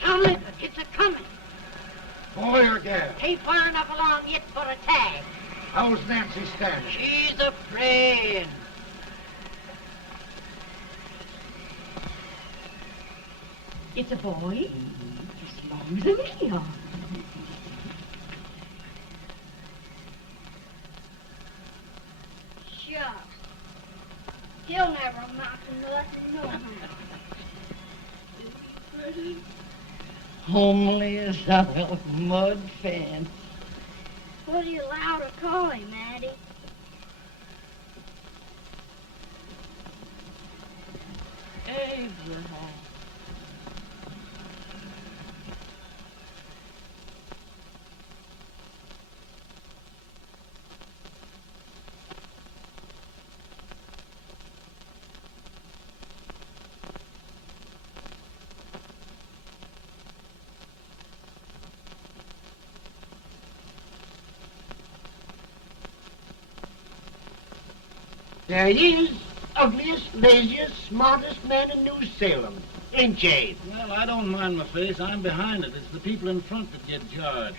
Tomlin, it's a-coming. Boy or gal? Ain't far enough along yet for a tag. How's Nancy standing? She's a praying. It's a boy? As long as an eon. Shucks. He'll never amount to nothing, no how. Homely as a mud fence. What are you allowed to call him, Addie? Abraham. There he is, ugliest, laziest, smartest man in New Salem, ain't you? Well, I don't mind my face. I'm behind it. It's the people in front that get jarred.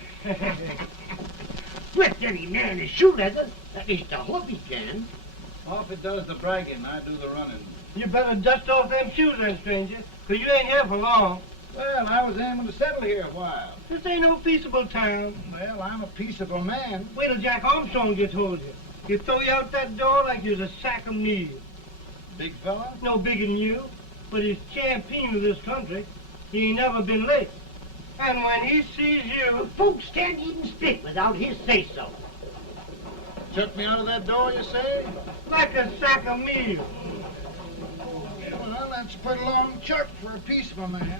With any man is shoe leather, at least I hope he can. Off it does the bragging, I do the running. You better dust off them shoes then, stranger, 'cause you ain't here for long. Well, I was aiming to settle here a while. This ain't no peaceable town. Well, I'm a peaceable man. Wait till Jack Armstrong gets hold of you. He'll throw you out that door like you're a sack of meal. Big fella? No bigger than you, but he's champion of this country. He ain't never been late. And when he sees you... Folks can't even speak without his say-so. Shut me out of that door, you say? Like a sack of meal. Well, that's a pretty long chuck for a peaceable man.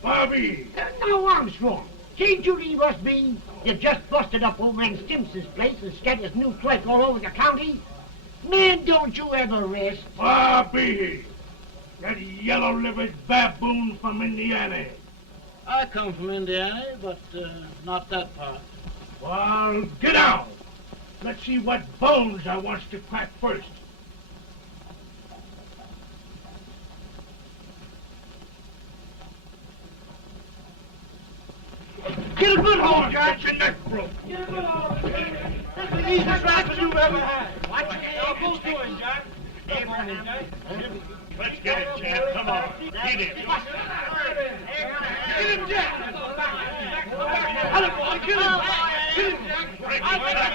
Bobby! Now, Armstrong, can't you leave us be? You've just busted up over in Stimpson's place and scattered new clerk all over the county. Man, don't you ever rest. Bobby! That yellow-livered baboon from Indiana. I come from Indiana, but not that part. Well, get down. Let's see what bones I wants to crack first. Get a good hold, Jack. Get your neck broke. Get a good hold. That's the easiest rifle you've ever had. Watch it, Now, both doing, Jack. Abraham. Let's get it, Chad. Come on. Get him. Get him, Jack. Hello, boy. Get him. Get him. Break his back.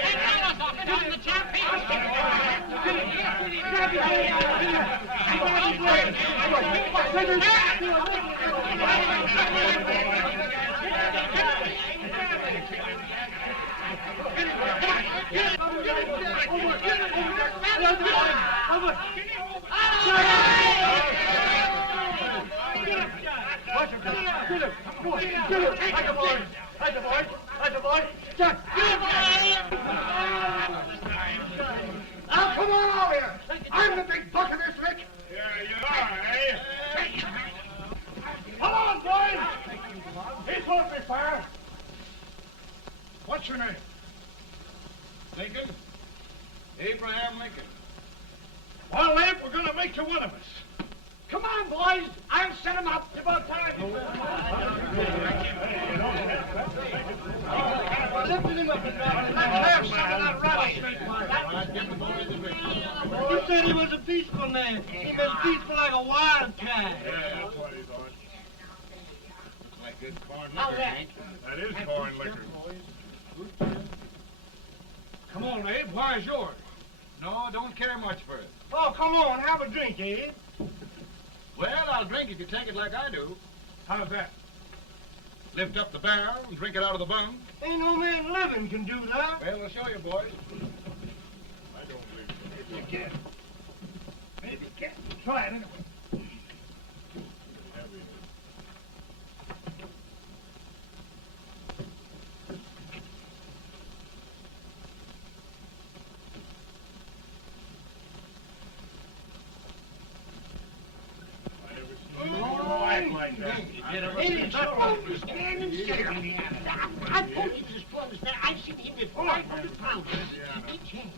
Now, come on over here. I'm the big buck of this lick. Yeah, you are, eh? Come on, boys. He's holding me fire. What's your name? Lincoln? Abraham Lincoln. Well, Abe, we're going to make you one of us. Come on, boys. I'll set him up. It's about time. Lift him up and down. Let's have some of that rattlesnake. You said he was a peaceful man. He was peaceful like a wildcat. Yeah, that's what he thought. Looks like good corn liquor, Hank. That is corn liquor. Come on, Abe. Where's yours? No, don't care much for it. Oh, come on. Have a drink, Abe. Well, I'll drink if you take it like I do. How's that? Lift up the barrel and drink it out of the bung. Ain't no man living can do that. Well, I'll show you, boys. I don't believe so. Maybe you can. Maybe you can. Try it anyway. Ain't so standing still on the other. I told you this boy was there. I've seen him with 500 pounds. Big hand.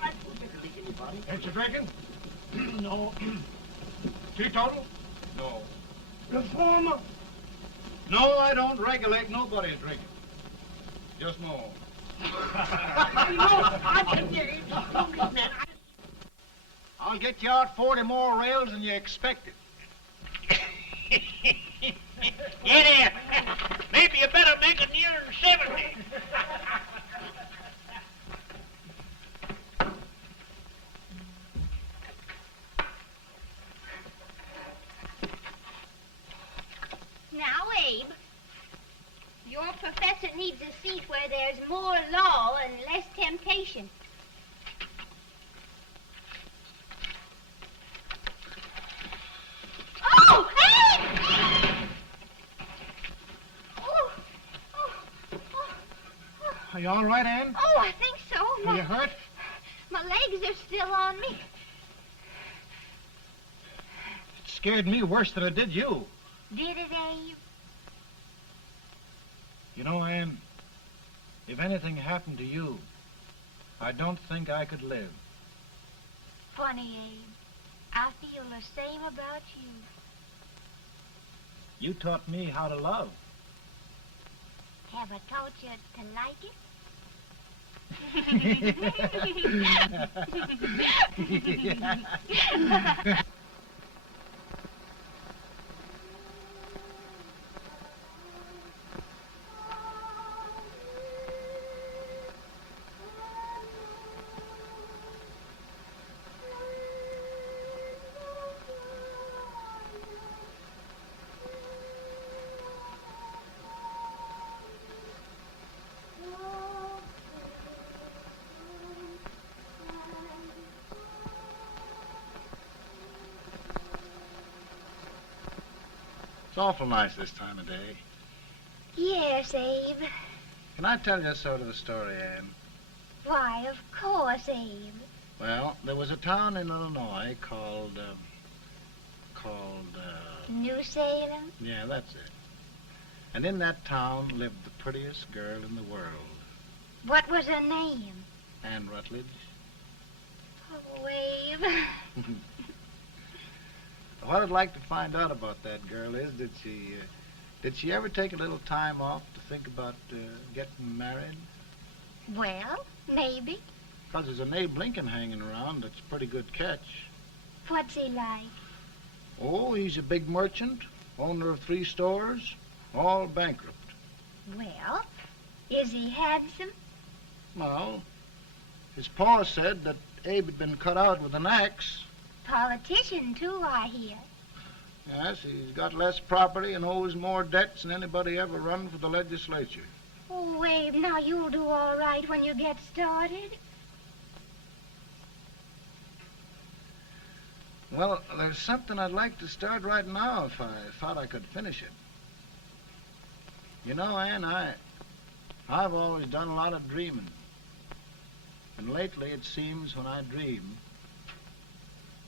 I don't think anybody. Ain't you drinking? No. Teetotal? No. Reformer? No, I don't regulate nobody's drinking. Just my own. I can get it. Man, I'll get you out 40 more rails than you expected. Get in. Maybe you better make it near 70. Now, Abe, your professor needs a seat where there's more law and less temptation. Oh, Abe! Oh, oh, oh, Are you all right, Ann? oh, I think so. Are you hurt? My legs are still on me. It scared me worse than it did you. Did it, Abe? You know, Ann, if anything happened to you, I don't think I could live. Funny, Abe. I feel the same about you. You taught me how to love. Have I taught you to like it? It's awful nice this time of day. Yes, Abe. Can I tell you sort of a story, Ann? Why, of course, Abe. Well, there was a town in Illinois called, New Salem? yeah, that's it. And in that town lived the prettiest girl in the world, What was her name? Ann Rutledge. Oh, Abe. What I'd like to find out about that girl is, did she ever take a little time off to think about getting married? Well, maybe. Because there's an Abe Lincoln hanging around that's a pretty good catch. What's he like? Oh, he's a big merchant, owner of 3 stores, all bankrupt. Well, is he handsome? Well, his pa said that Abe had been cut out with an axe. Politician, too, I hear. Yes, he's got less property and owes more debts than anybody ever run for the legislature. Oh, Abe, now you'll do all right when you get started. Well, there's something I'd like to start right now if I thought I could finish it. You know, Ann, I've always done a lot of dreaming. And lately it seems when I dream,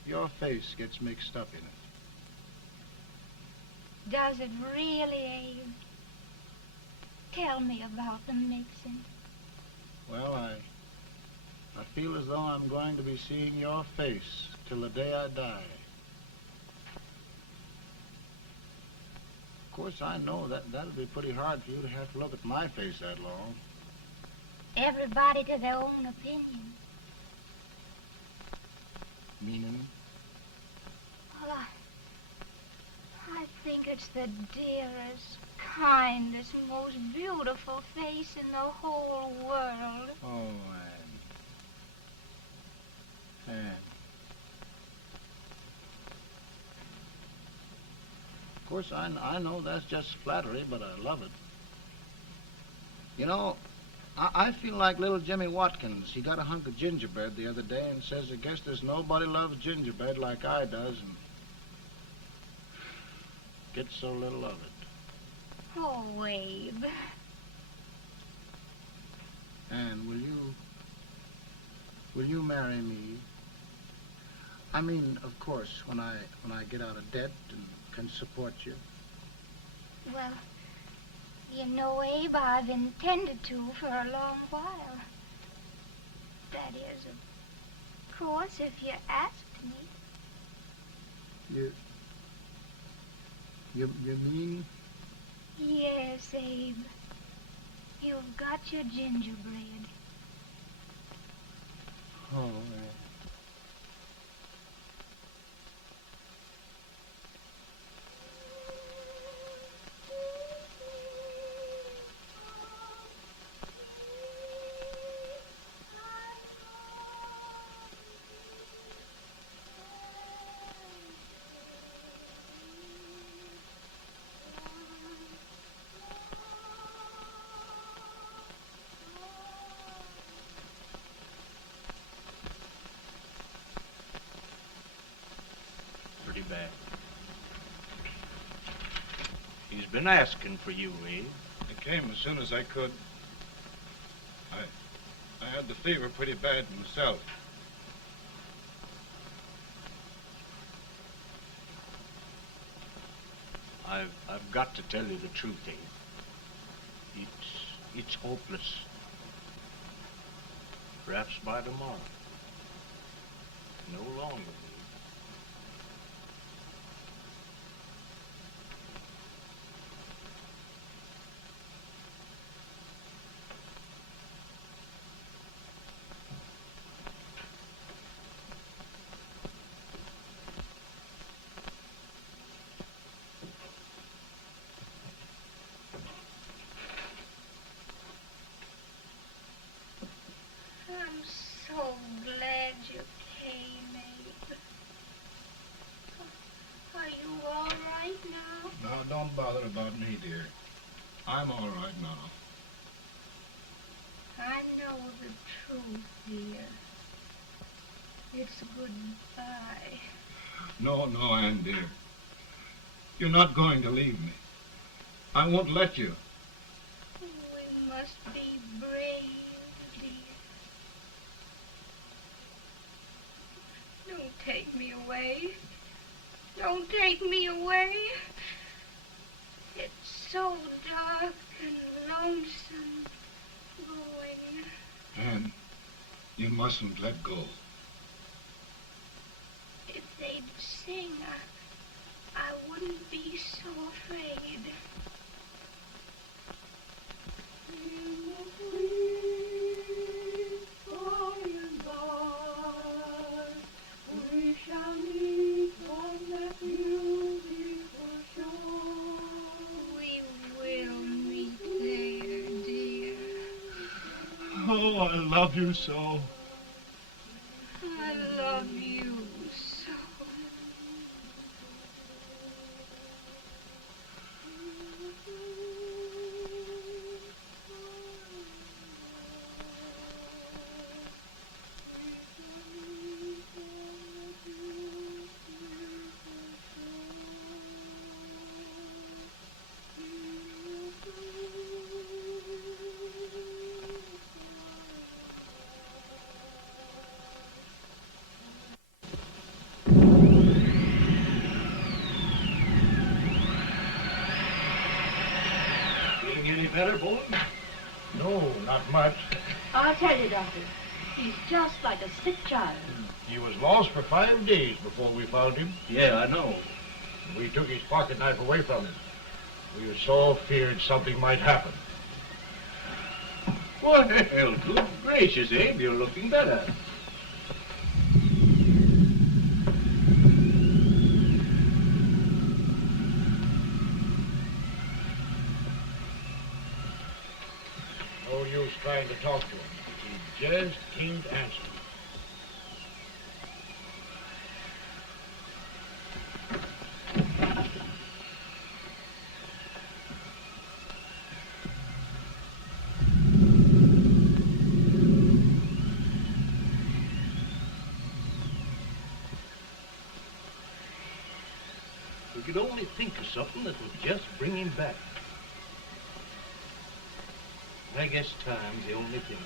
your face gets mixed up in it. Does it really, Abe? Tell me about the mixing. Well, I feel as though I'm going to be seeing your face till the day I die. Of course, I know that'll be pretty hard for you to have to look at my face that long. Everybody to their own opinion. Meaning? Well, I think it's the dearest, kindest, most beautiful face in the whole world. Oh, Ann. Of course, I know that's just flattery, but I love it. You know, I feel like little Jimmy Watkins. He got a hunk of gingerbread the other day and says, I guess there's nobody loves gingerbread like I does, and gets so little of it. Oh, Abe. Ann, will you marry me? I mean, of course, when I get out of debt and can support you. Well, you know, Abe, I've intended to for a long while. That is, of course, if you asked me. You mean? Yes, Abe. You've got your gingerbread. Oh, Pretty bad. He's been asking for you, Abe. I came as soon as I could. I had the fever pretty bad myself. I've got to tell you the truth, Abe. It's hopeless. Perhaps by tomorrow. No longer. I'm so glad you came, Abe. Are you all right now? No, don't bother about me, dear. I'm all right now. I know the truth, dear. It's goodbye. No, Ann, dear. You're not going to leave me. I won't let you. We must be brave, dear. Don't take me away. Don't take me away. It's so dark and lonesome going. Ann, you mustn't let go. If they'd sing, I wouldn't be so afraid. We shall meet on that beautiful shore. We will meet there, dear. Oh, I love you so. I love you so. Feeling any better, boy? No, not much. I'll tell you, Doctor, he's just like a sick child. He was lost for 5 days before we found him. Yeah, I know. We took his pocket knife away from him. We were so feared something might happen. Well, good gracious, Abe, you're looking better. No use trying to talk to him. He just can't answer. We could only think of something that would just bring him back. I guess time's the only thing.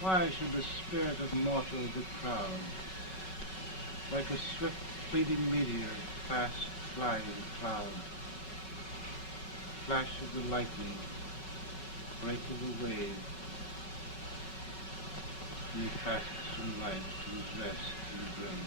Why should the spirit of mortal be proud? Like a swift fleeting meteor, fast flying cloud. Flash of the lightning, break of the wave. And he passes from life to his rest in the grave.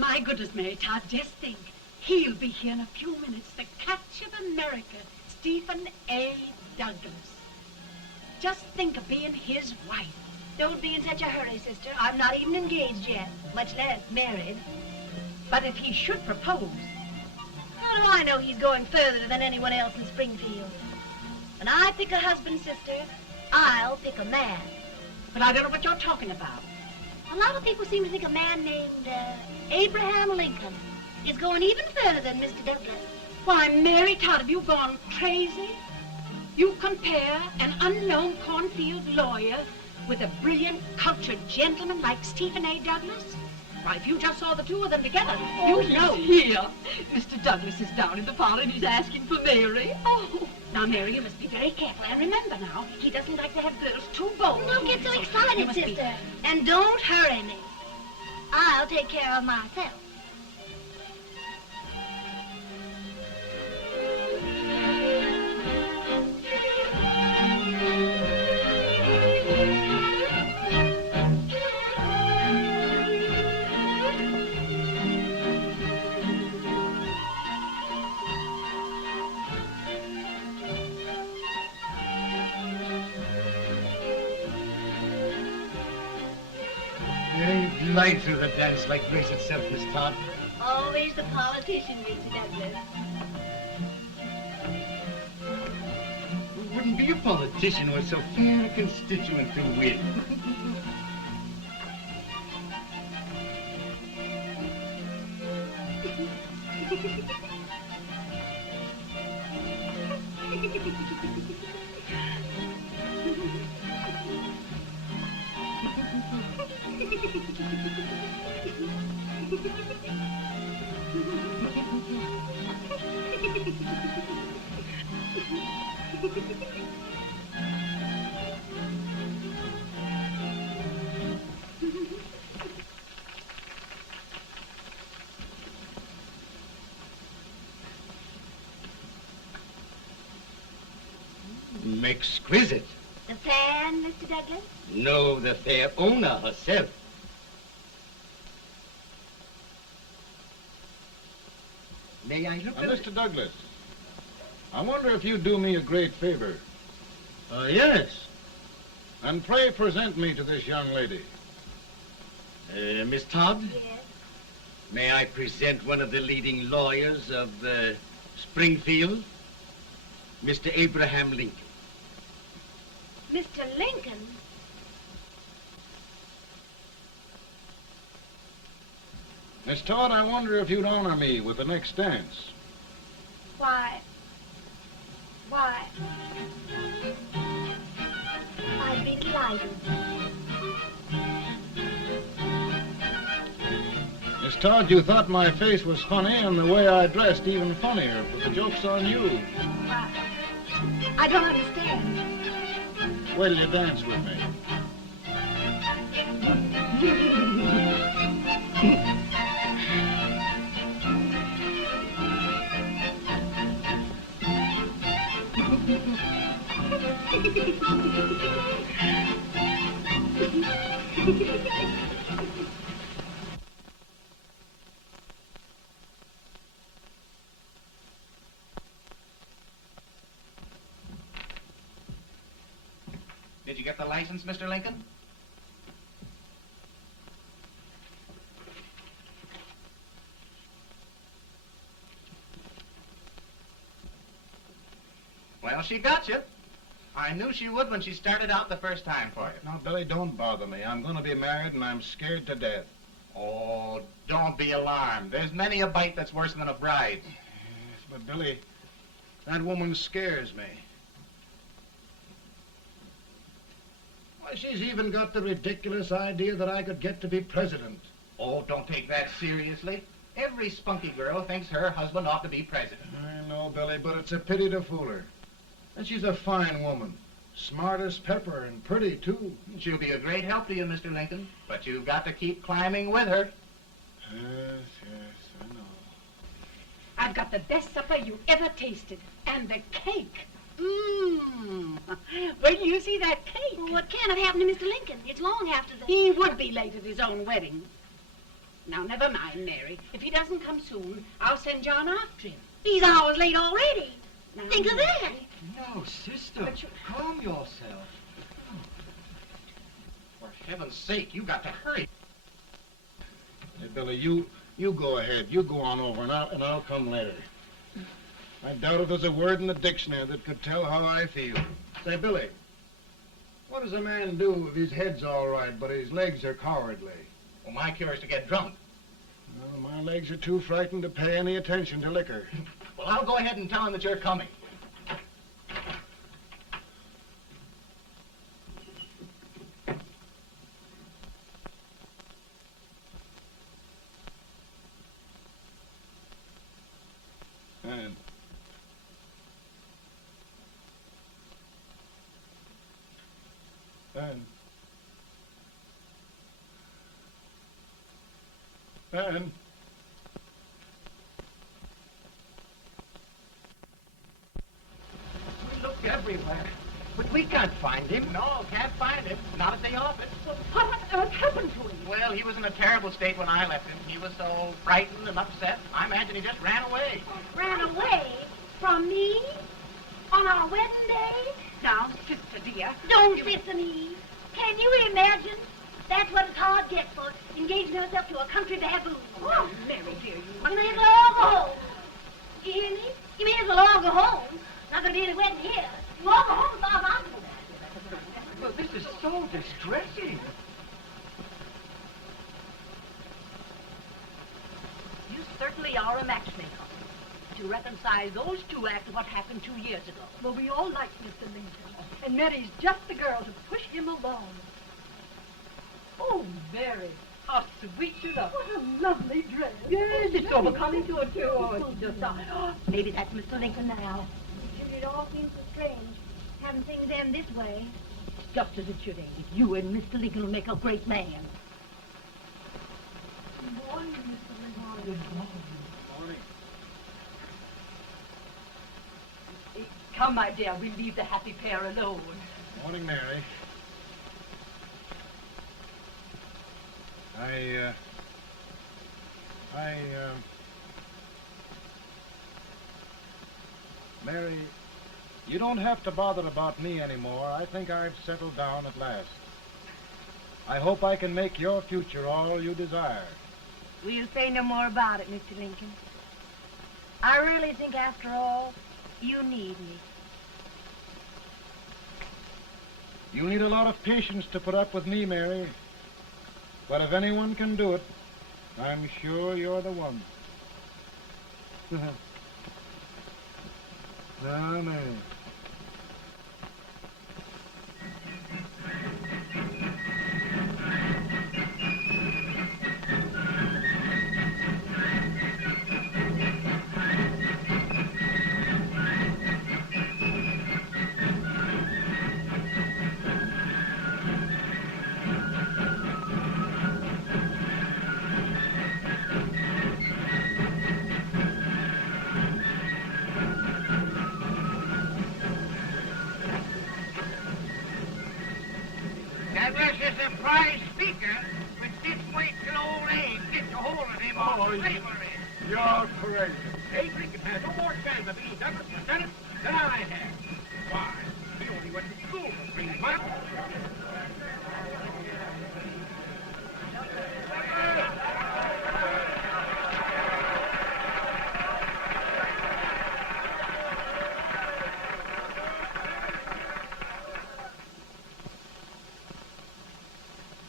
My goodness, Mary Todd, just think. He'll be here in a few minutes. The catch of America, Stephen A. Douglas. Just think of being his wife. Don't be in such a hurry, sister. I'm not even engaged yet, much less married. But if he should propose... How do I know he's going further than anyone else in Springfield? When I pick a husband, sister, I'll pick a man. But I don't know what you're talking about. A lot of people seem to think a man named Abraham Lincoln is going even further than Mr. Douglas. Why, Mary Todd, have you gone crazy? You compare an unknown cornfield lawyer with a brilliant, cultured gentleman like Stephen A. Douglas? Why, if you just saw the two of them together, you'd know. Here. Mr. Douglas is down in the parlor and he's asking for Mary. Oh, now, Mary, you must be very careful. And remember now, he doesn't like to have girls too bold. Don't get so You excited, must be- sister. And don't hurry me. I'll take care of myself. You glide through the dance like grace itself, Miss Todd. Always the politician, Mr. Douglas. Wouldn't be a politician with so fair a constituent to win. Exquisite. The fan, Mr. Douglas? No, the fair owner herself. May I look at it? Mr. Douglas, I wonder if you'd do me a great favor. Yes. And pray present me to this young lady. Miss Todd, Yes. may I present one of the leading lawyers of Springfield, Mr. Abraham Lincoln. Mr. Lincoln? Miss Todd, I wonder if you'd honor me with the next dance. Why, I'd be delighted. Miss Todd, you thought my face was funny and the way I dressed even funnier, but the joke's on you. I don't understand. Wait till you dance with me. Did you get the license, Mr. Lincoln? Well, she got you. I knew she would when she started out the first time for you. Now, Billy, don't bother me. I'm going to be married and I'm scared to death. Oh, don't be alarmed. There's many a bite that's worse than a bride. Yes, but Billy, that woman scares me. Why, she's even got the ridiculous idea that I could get to be president. Oh, don't take that seriously. Every spunky girl thinks her husband ought to be president. I know, Billy, but it's a pity to fool her. And she's a fine woman. Smart as pepper and pretty, too. She'll be a great help to you, Mr. Lincoln, but you've got to keep climbing with her. Yes, I know. I've got the best supper you ever tasted. And the cake. Mmm. When you see that cake. Well, what can have happened to Mr. Lincoln? It's long after the... He would be late at his own wedding. Now, never mind, Mary. If he doesn't come soon, I'll send John after him. He's hours late already. Now, Think of that. Mary. No, sister. Calm yourself. For heaven's sake, you got to hurry. Hey, Billy, you go ahead. You go on over, and I'll come later. I doubt if there's a word in the dictionary that could tell how I feel. Say, Billy, what does a man do if his head's all right, but his legs are cowardly? Well, my cure is to get drunk. Well, my legs are too frightened to pay any attention to liquor. Well, I'll go ahead and tell him that you're coming. And We looked everywhere, but we can't find him. No, can't find him. Not at the office. Well, what on earth happened to him? Well, he was in a terrible state when I left him. He was so frightened and upset. I imagine he just ran away. Ran away from me on our wedding day? Now, sister dear. Don't sister me. Can you imagine? That's what his heart gets for engaging herself to a country baboon. Oh, Mary, dear, You may as well all go home. You hear me? You may as well all go home. Not gonna be any wedding here. You all go home as far as I'm concerned. Well, this is so distressing. You certainly are a matchmaker. To reconcile those two after what happened 2 years ago. Well, we all like Mr. Lincoln. And Mary's just the girl to push him along. Oh, Mary, how sweet you look. What a lovely dress. Yes, it's overcoming to her, too. Oh, it's just... maybe that's Mr. Lincoln now. It all seems so strange, having things end this way. Just as it should end. You and Mr. Lincoln will make a great man. Good morning, Mr. Lincoln. Good morning. morning. Come, my dear, we'll leave the happy pair alone. Morning, Mary. Mary, you don't have to bother about me anymore. I think I've settled down at last. I hope I can make your future all you desire. We'll say no more about it, Mr. Lincoln. I really think, after all, you need me. You need a lot of patience to put up with me, Mary. But if anyone can do it, I'm sure you're the one. Now, Mary. Douglas is a prize speaker, but just wait till old Abe gets a hold of him on slavery. You're crazy. Abe Lincoln has no more chance of being Douglas for Senate than I have. Why? He only went to school for 3 months.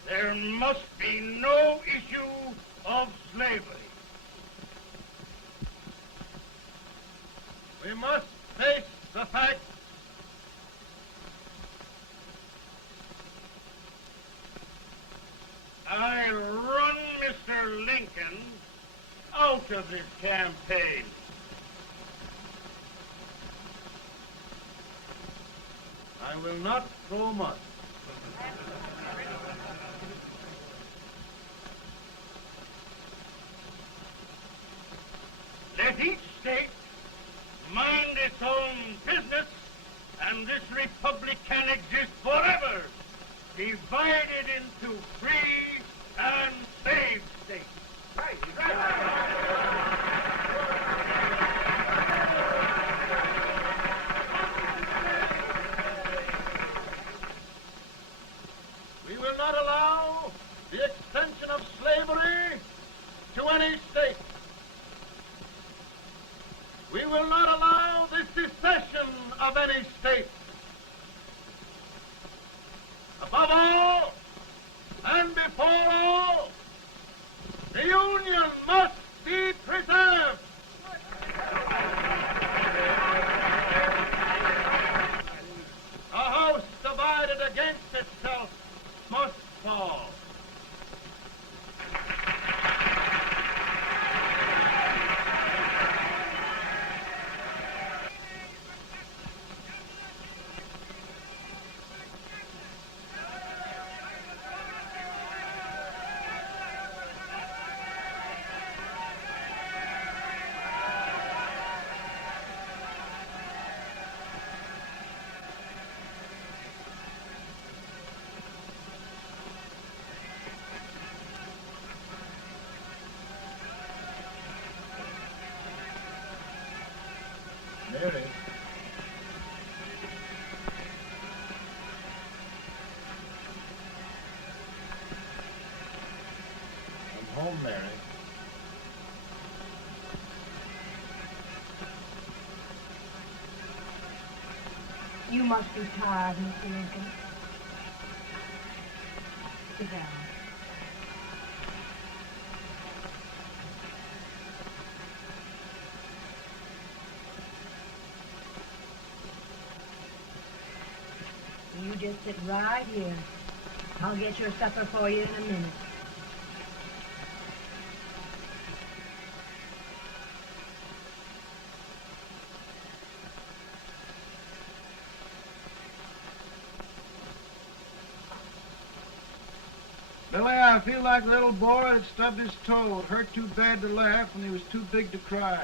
There must be no issue of slavery. We must face the fact I run Mr. Lincoln out of this campaign. I will not throw much. Let each state mind its own business, and this republic can exist forever, divided into free and slave states. against itself must fall. Mary. I'm home, Mary. You must be tired, Mr. Lincoln. Sit down. You just sit right here. I'll get your supper for you in a minute. Billy, I feel like a little boy that stubbed his toe. It hurt too bad to laugh and he was too big to cry.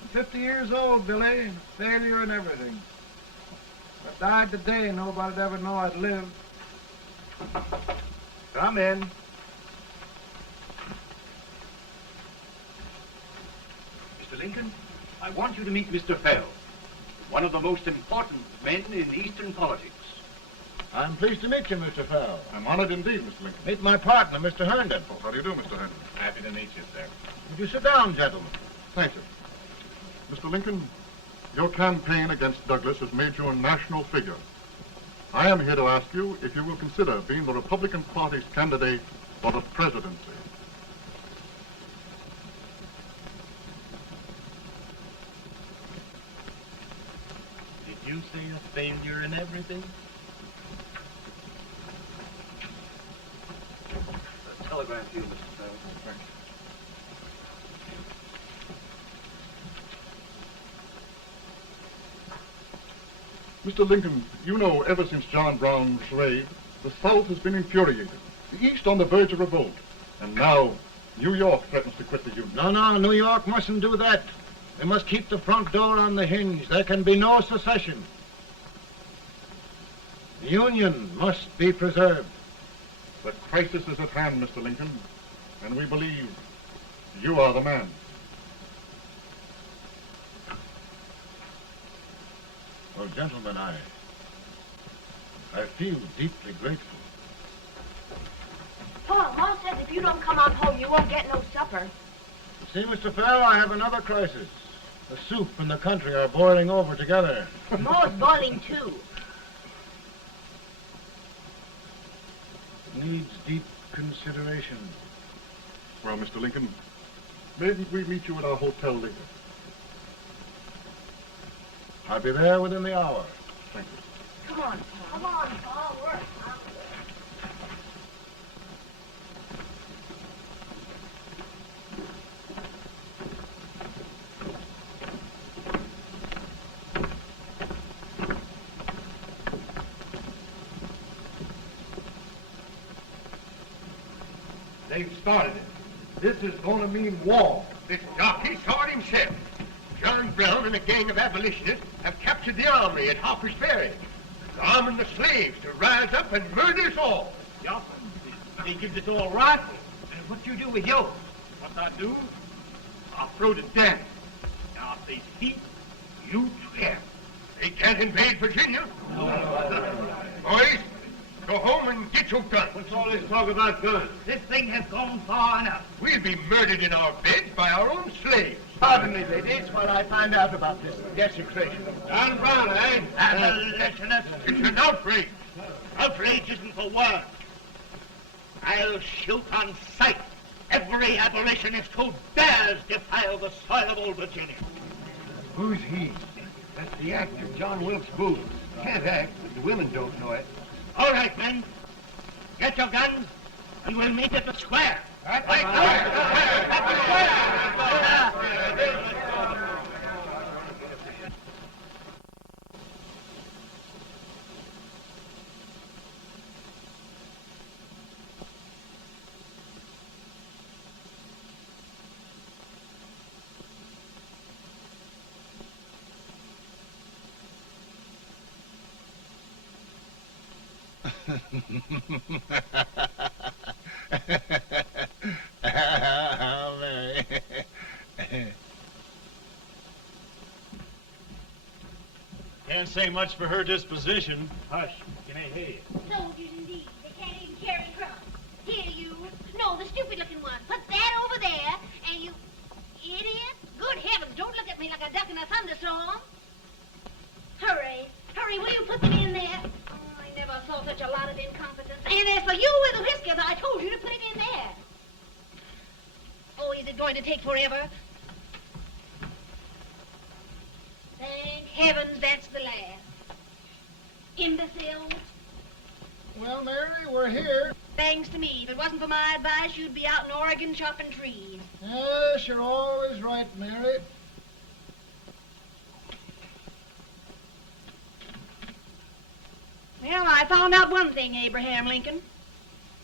I'm 50 years old, Billy. Failure and everything. If I died today, nobody'd ever know I'd lived. Come in. Mr. Lincoln, I want you to meet Mr. Fell, one of the most important men in Eastern politics. I'm pleased to meet you, Mr. Fell. I'm honored indeed, Mr. Lincoln. Meet my partner, Mr. Herndon. Oh, how do you do, Mr. Herndon? Happy to meet you, sir. Would you sit down, gentlemen? Thank you. Mr. Lincoln, your campaign against Douglas has made you a national figure. I am here to ask you if you will consider being the Republican Party's candidate for the presidency. Did you say a failure in everything? A telegram to you, Mr. Fell. Thank you. Mr. Lincoln, you know ever since John Brown slaved, the South has been infuriated, the East on the verge of revolt, and now New York threatens to quit the Union. No, New York mustn't do that. They must keep the front door on the hinge. There can be no secession. The Union must be preserved. The crisis is at hand, Mr. Lincoln, and we believe you are the man. Well, gentlemen, I feel deeply grateful. Paul, Ma says if you don't come on home, you won't get no supper. See, Mr. Fell, I have another crisis. The soup and the country are boiling over together. Ma's boiling too. Needs deep consideration. Well, Mr. Lincoln, maybe we meet you at our hotel later. I'll be there within the hour. Thank you. Come on, Paul. Come on, Paul. Work. They've started it. This is going to mean war. This jockey saw it himself. John Brown and a gang of abolitionists have captured the armory at Harper's Ferry. They're arming the slaves to rise up and murder us all. Yup. They give us all rifles. And what you do with yours? What I do? I'll throw to death. Now, if they speak, You swear. They can't invade Virginia. Boys, go home and get your guns. what's all this talk about guns? This thing has gone far enough. We'll be murdered in our beds by our own slaves. Pardon me, ladies, while I find out about this desecration. John Brown, eh? Abolitionist. It's an outrage. Outrage isn't the word. I'll shoot on sight every abolitionist who dares defile the soil of old Virginia. Who's he? That's the actor, John Wilkes Booth. Can't act, but The women don't know it. All right, men. Get your guns, and we'll meet at the square. At the How Mary. Can't say much for her disposition. Hush, can I hear you? Soldiers indeed. They can't even carry drums. Here, you. No, the stupid-looking one. Put that over there, and you... Idiot. Good heavens, don't look at me like a duck in a thunderstorm. Hurry. Hurry, will you put them in there? Oh, I never saw such a lot of incompetence. And as for you with the whiskers, I told you to put it in there. Oh, is it going to take forever? Thank heavens that's the last. Imbeciles. Well, Mary, we're here. Thanks to me. If it wasn't for my advice, you'd be out in Oregon chopping trees. Yes, you're always right, Mary. Well, I found out one thing, Abraham Lincoln.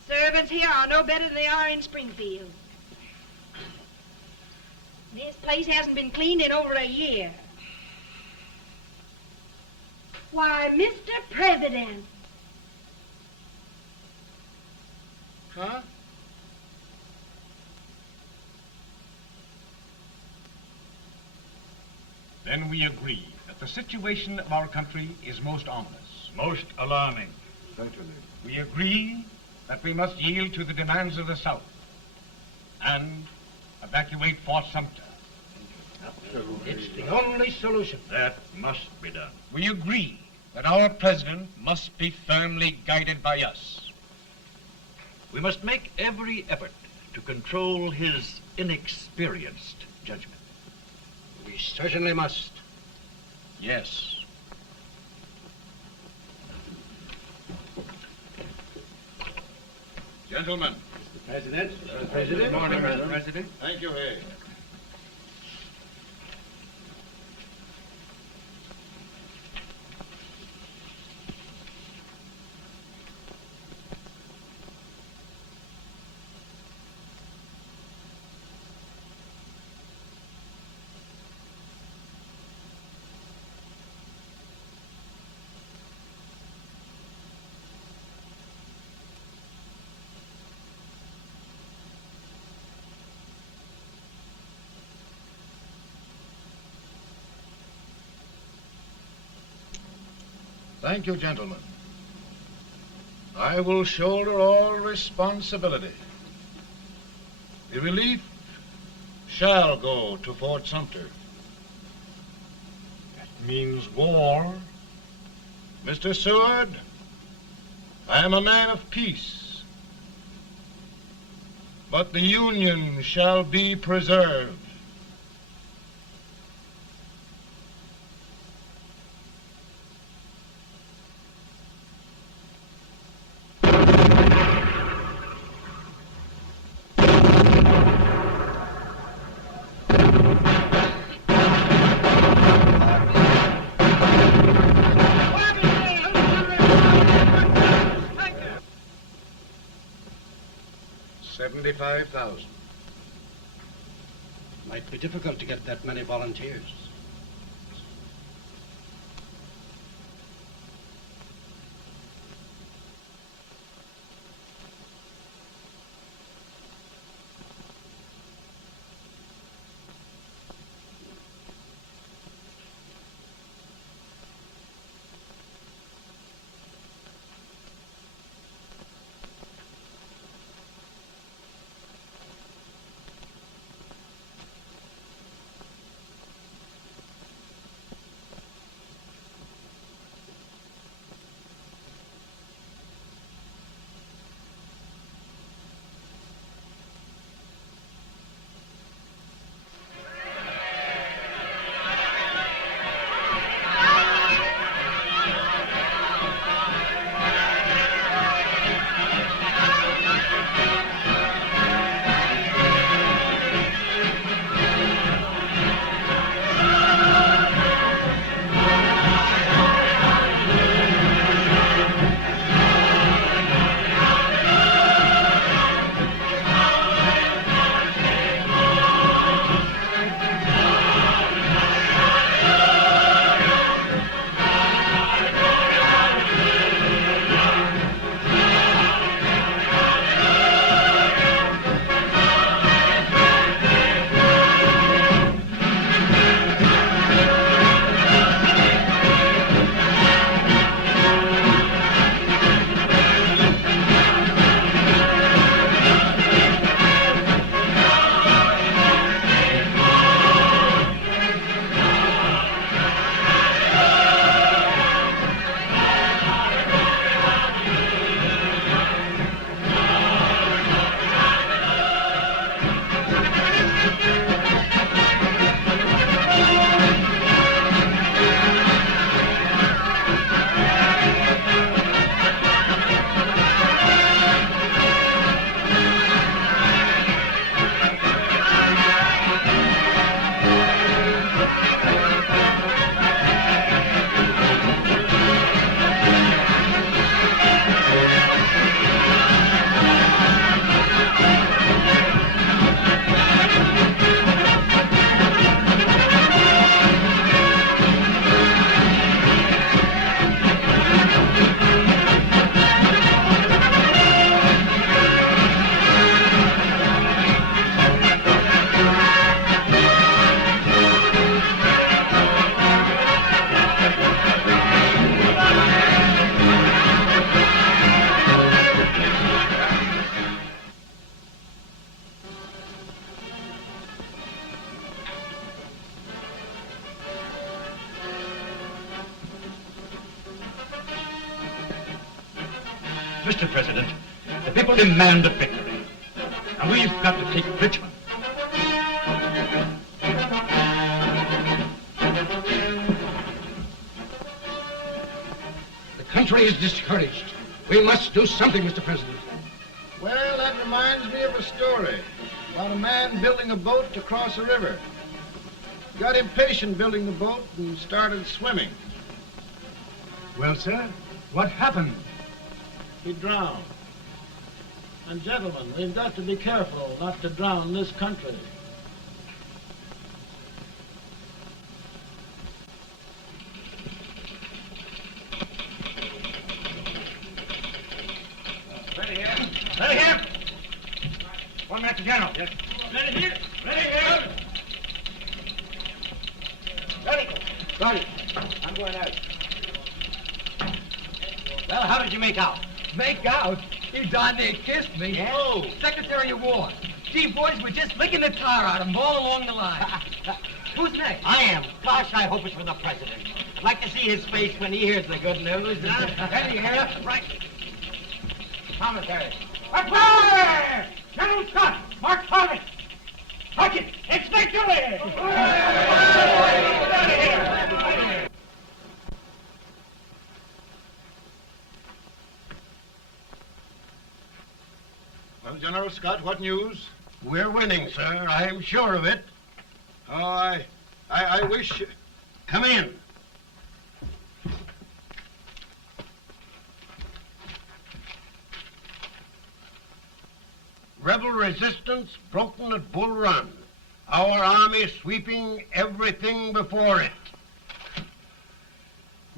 Servants here are no better than they are in Springfield. This place hasn't been cleaned in over a year. Why, Mr. President. Huh? Then we agree that the situation of our country is most ominous. Most alarming. Certainly. We agree that we must yield to the demands of the South and evacuate Fort Sumter. It's the only solution. That must be done. We agree that our president must be firmly guided by us. We must make every effort to control his inexperienced judgment. We certainly must. Yes. Gentlemen. Mr. President. Mr. President. Good morning, Mr. President. Thank you, Hay. Thank you, gentlemen. I will shoulder all responsibility. The relief shall go to Fort Sumter. That means war. Mr. Seward, I am a man of peace, but the Union shall be preserved. $75,000. Might be difficult to get that many volunteers. Mr. President, the people demand a victory. And we've got to take Richmond. The country is discouraged. We must do something, Mr. President. Well, that reminds me of a story about a man building a boat to cross a river. He got impatient building the boat and started swimming. Well, sir, what happened? He drowned. And gentlemen, we've got to be careful not to drown this country. Ready here. Ready here. 1 minute to General. Yes. Ready here. Ready here. Ready. Ready. I'm going out. Well, how did you make out? Make out? He darn near kissed me. Yeah? Oh, Secretary of War. Gee, boys, we're just licking the tar out of him all along the line. Who's next? I am. Gosh, I hope it's for the president. I'd like to see his face when he hears the good news. Ready here. Right. Commissary. Fire! General Scott, Mark Thomas. Sergeant, it's victory! Well, General Scott, what news? We're winning, sir. I'm sure of it. Oh, I wish... Come in. Rebel resistance broken at Bull Run. Our army sweeping everything before it.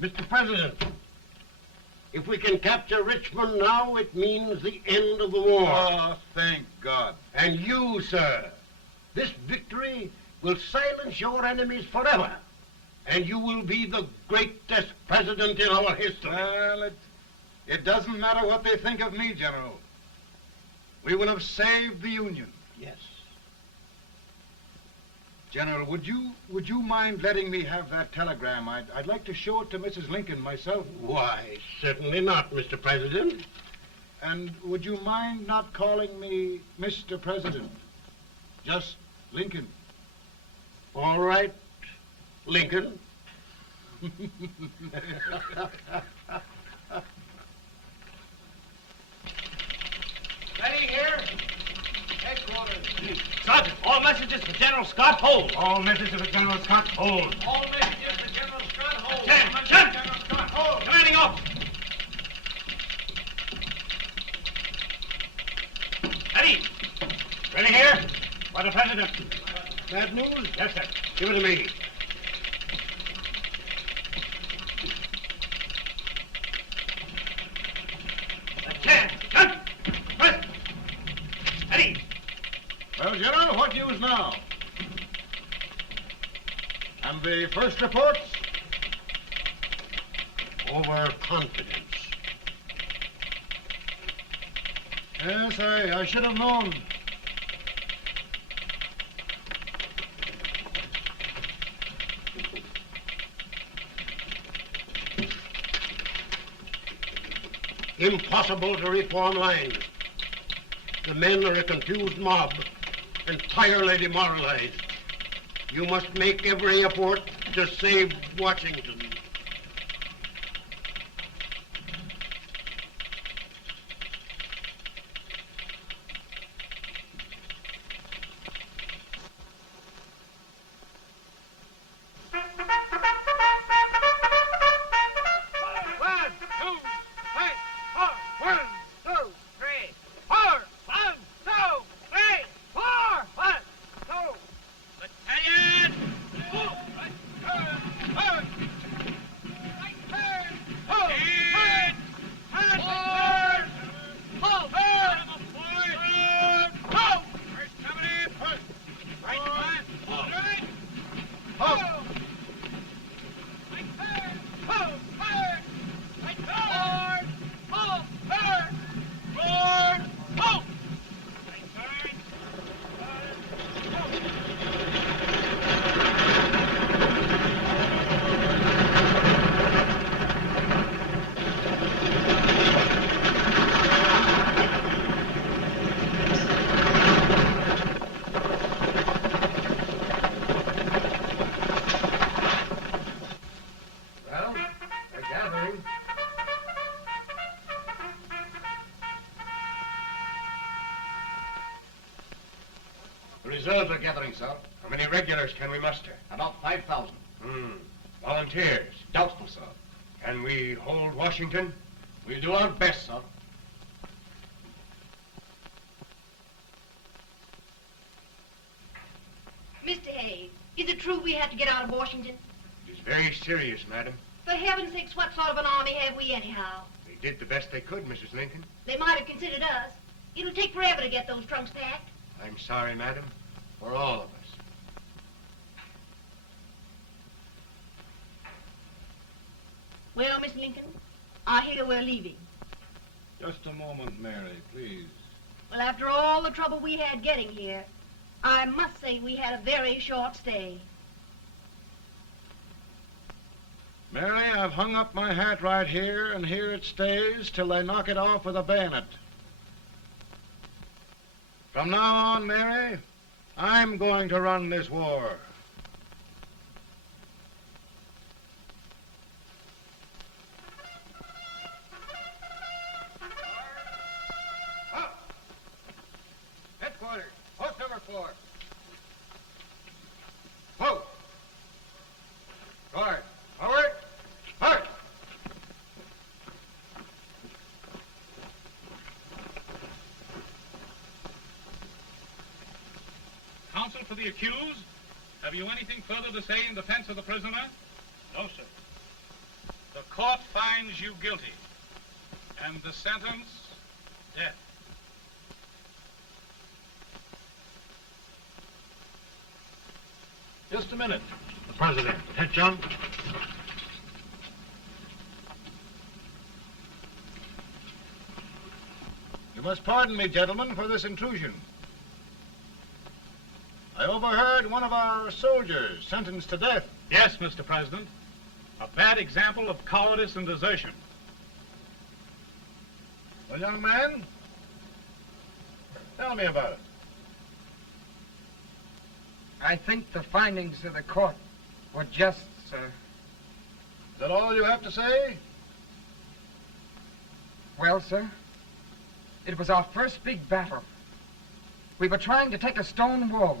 Mr. President, if we can capture Richmond now, it means the end of the war. Oh, thank God. And you, sir, this victory will silence your enemies forever. And you will be the greatest president in our history. Well, it doesn't matter what they think of me, General. We will have saved the Union. Yes. General, would you mind letting me have that telegram? I'd like to show it to Mrs. Lincoln myself. Why, certainly not, Mr. President. And would you mind not calling me Mr. President? Just Lincoln. All right, Lincoln. Ready here. Headquarters. Sergeant, all messages for General Scott, hold. All messages for General Scott, hold. All messages for General Scott, hold. General Scott, hold. Commanding officer. Ready. Ready here? For the President. Bad news? Yes, sir. Give it to me. Well, General, what news now? And the first reports? Overconfidence. Yes, I should have known. Impossible to reform lines. The men are a confused mob, entirely demoralized. You must make every effort to save Washington. reserves are gathering, sir. How many regulars can we muster? About 5,000. Volunteers? Doubtful, sir. Can we hold Washington? We'll do our best, sir. Mr. Hayes, is it true we have to get out of Washington? It is very serious, madam. For heaven's sakes, what sort of an army have we anyhow? They did the best they could, Mrs. Lincoln. They might have considered us. It'll take forever to get those trunks packed. I'm sorry, madam, for all of us. Well, Miss Lincoln, I hear we're leaving. Just a moment, Mary, please. Well, after all the trouble we had getting here, I must say we had a very short stay. Mary, I've hung up my hat right here, and here it stays till they knock it off with a bayonet. From now on, Mary, I'm going to run this war. Headquarters, post number 4. Whoa! Guard, forward, march! Counsel for the accused, have you anything further to say in defense of the prisoner? No, sir. The court finds you guilty, and the sentence, death. Just a minute. The president. Attention. You must pardon me, gentlemen, for this intrusion. I overheard one of our soldiers sentenced to death. Yes, Mr. President. A bad example of cowardice and desertion. Well, young man, tell me about it. I think the findings of the court were just, sir. Is that all you have to say? Well, sir, it was our first big battle. We were trying to take a stone wall.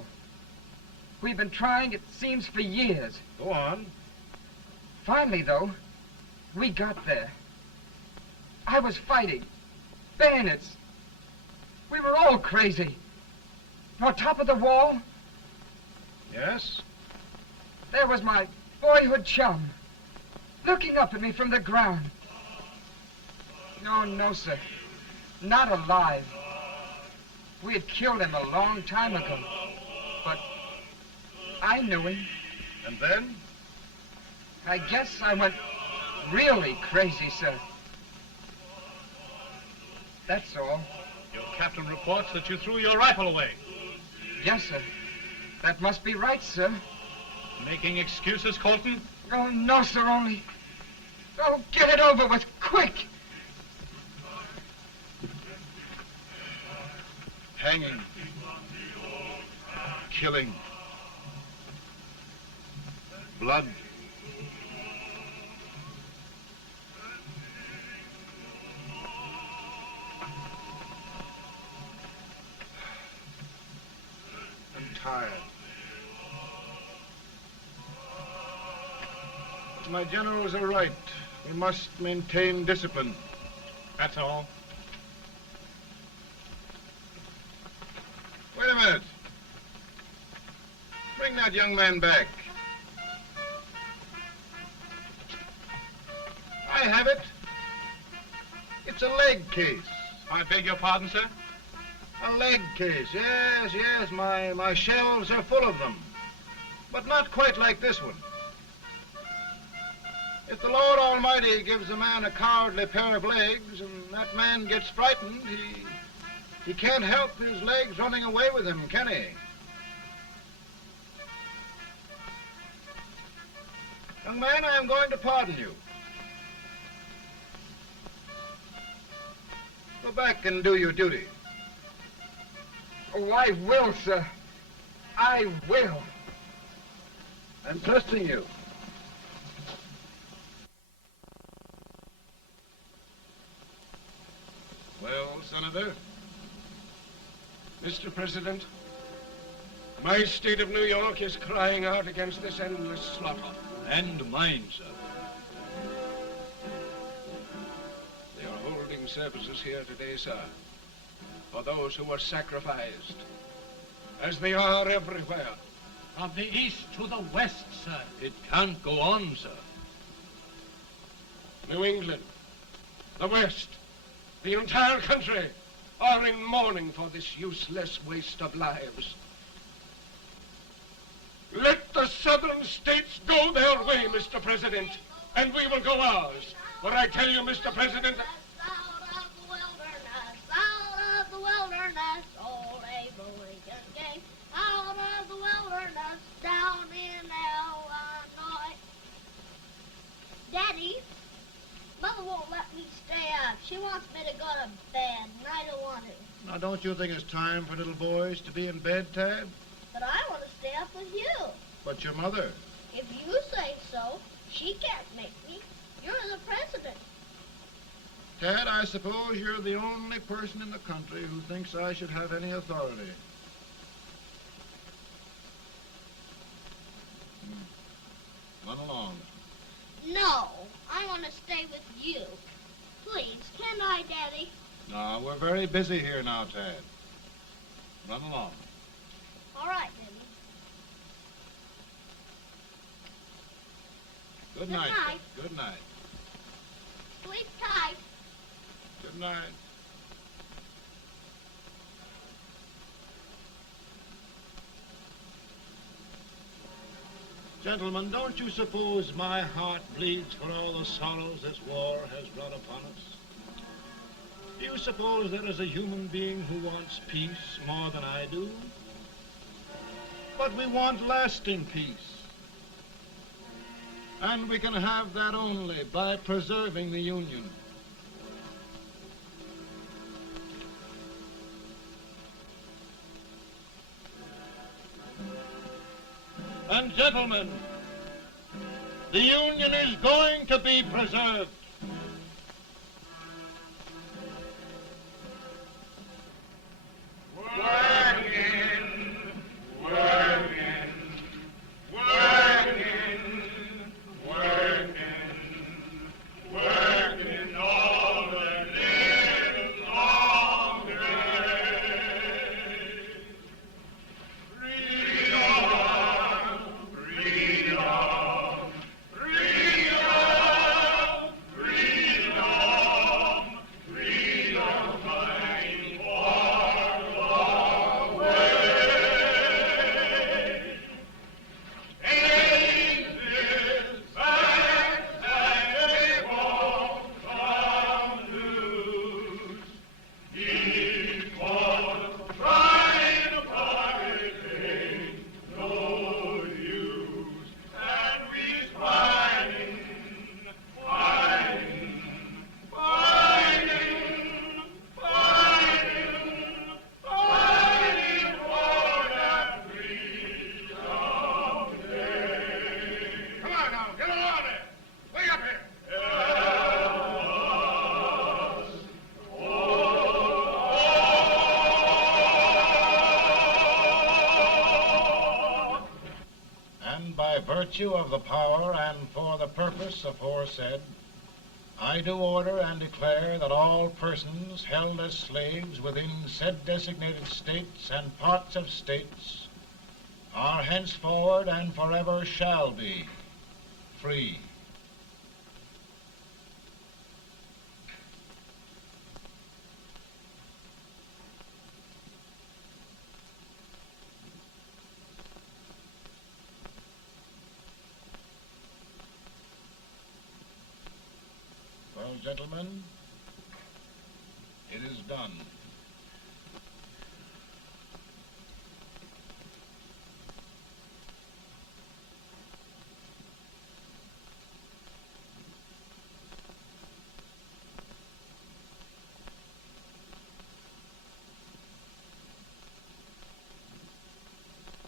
We've been trying, it seems, for years. Go on. Finally, though, we got there. I was fighting. Bayonets. We were all crazy. On top of the wall, Yes? there was my boyhood chum, looking up at me from the ground. No, sir. Not alive. We had killed him a long time ago. But I knew him. And then? I guess I went really crazy, sir. That's all. Your captain reports that you threw your rifle away. Yes, sir. That must be right, sir. Making excuses, Colton? Oh, no, sir, only... Oh, get it over with, quick! Hanging. Killing. Blood. I'm tired. But my generals are right. We must maintain discipline. That's all. Wait a minute. Bring that young man back. I have it. It's a leg case. I beg your pardon, sir? A leg case, yes. My shelves are full of them. But not quite like this one. If the Lord Almighty gives a man a cowardly pair of legs and that man gets frightened, he can't help his legs running away with him, can he? Young man, I am going to pardon you. Go back and do your duty. Oh, I will, sir. I will. I'm trusting you. Well, Senator? Mr. President, My state of New York is crying out against this endless slaughter. And mine, sir. They are holding services here today, sir, for those who were sacrificed, as they are everywhere. From the east to the west, sir. It can't go on, sir. New England, the West, the entire country are in mourning for this useless waste of lives. Let the southern states go their way, Mr. President, and we will go ours. For I tell you, Mr. President, Out of the wilderness, old Abraham Lincoln came. Out of the wilderness, down in Illinois. Daddy, Mother won't let me stay up. She wants me to go to bed, and I don't want to. Now, don't you think it's time for little boys to be in bed, Tad? But I want to stay up with you. But your mother. If you say so, she can't make me. You're the president. Tad, I suppose you're the only person in the country who thinks I should have any authority. Run along. No, I want to stay with you. Please, can I, Daddy? No, we're very busy here now, Tad. Run along. All right, Daddy. Good Good night. night. Good night. Sleep tight. Good night. Gentlemen, don't you suppose my heart bleeds for all the sorrows this war has brought upon us? Do you suppose there is a human being who wants peace more than I do? But we want lasting peace. And we can have that only by preserving the Union. And gentlemen, the Union is going to be preserved. Virtue of the power and for the purpose aforesaid, I do order and declare that all persons held as slaves within said designated states and parts of states are henceforward and forever shall be free. Well, gentlemen, it is done.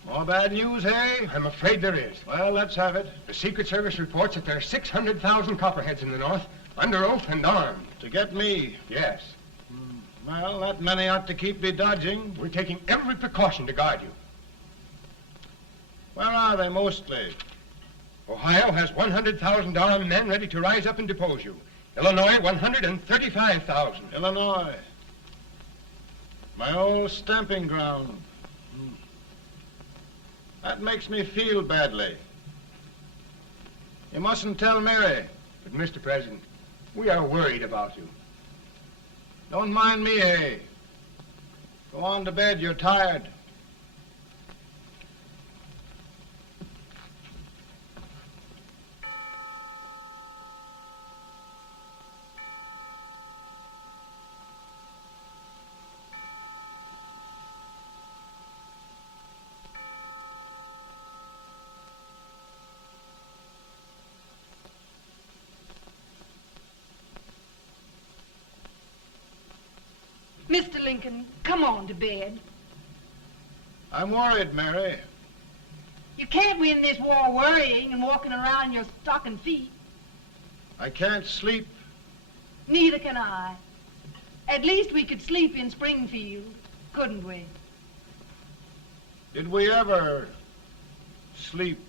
More bad news, hey? I'm afraid there is. Well, let's have it. The Secret Service reports that there are 600,000 copperheads in the North, under oath and armed. To get me? Yes. Well, that many ought to keep me dodging. We're taking every precaution to guard you. Where are they mostly? Ohio has 100,000 armed men ready to rise up and depose you. Illinois, 135,000. Illinois. My old stamping ground. That makes me feel badly. You mustn't tell Mary. But, Mr. President, we are worried about you. Don't mind me, eh? Go on to bed, you're tired. Mr. Lincoln, come on to bed. I'm worried, Mary. You can't win this war worrying and walking around in your stocking feet. I can't sleep. Neither can I. At least we could sleep in Springfield, couldn't we? Did we ever sleep?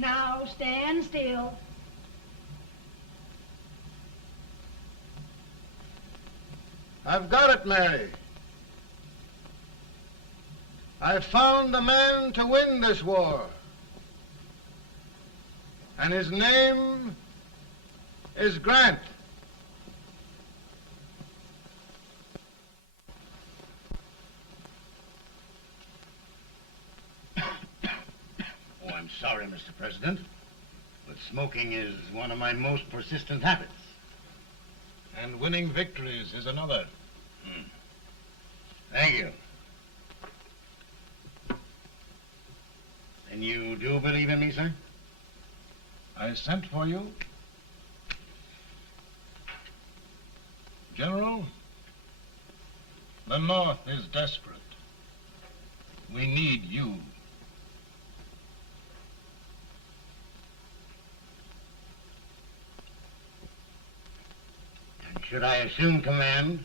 Now stand still. I've got it, Mary. I've found the man to win this war. And his name is Grant. Oh, I'm sorry, Mr. President, but smoking is one of my most persistent habits. And winning victories is another. Thank you. And you do believe in me, sir? I sent for you. General, the North is desperate. We need you. And should I assume command,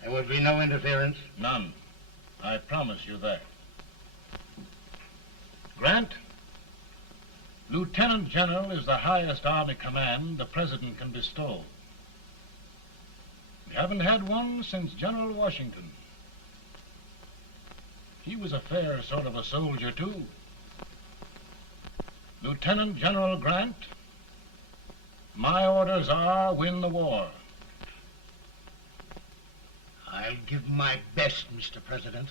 there would be no interference? None. I promise you that. Grant, Lieutenant General is the highest army command the President can bestow. We haven't had one since General Washington. He was a fair sort of a soldier, too. Lieutenant General Grant, my orders are win the war. I'll give my best, Mr. President.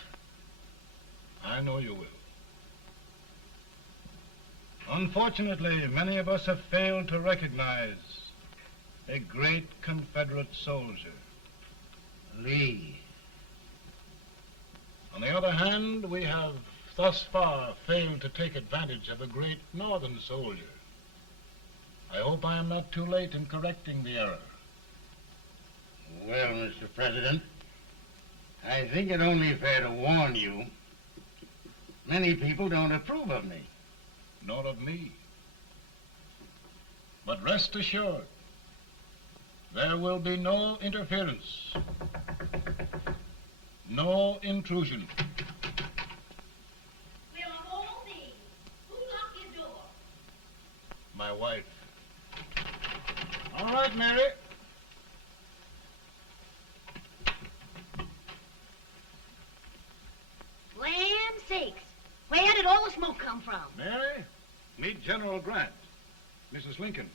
I know you will. Unfortunately, many of us have failed to recognize a great Confederate soldier. Lee. On the other hand, we have thus far failed to take advantage of a great Northern soldier. I hope I am not too late in correcting the error. Well, Mr. President, I think it only fair to warn you. Many people don't approve of me. Nor of me. But rest assured, there will be no interference, no intrusion. Well, of all things, who locked your door? My wife. All right, Mary. Land sakes. Where did all the smoke come from? Mary, meet General Grant, Mrs. Lincoln.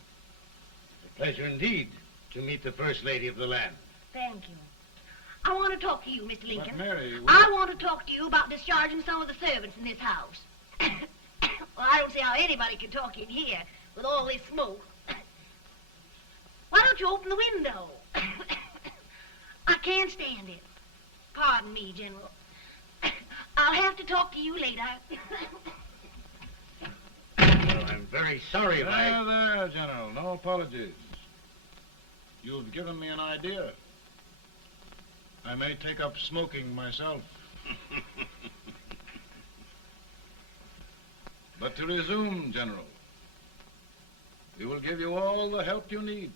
It's a pleasure indeed to meet the First Lady of the land. Thank you. I want to talk to you, Mr. Lincoln. But Mary, I want to talk to you about discharging some of the servants in this house. Well, I don't see how anybody can talk in here with all this smoke. Why don't you open the window? I can't stand it. Pardon me, General. I'll have to talk to you later. Well, I'm very sorry if There, there, General. No apologies. You've given me an idea. I may take up smoking myself. But to resume, General, we will give you all the help you need.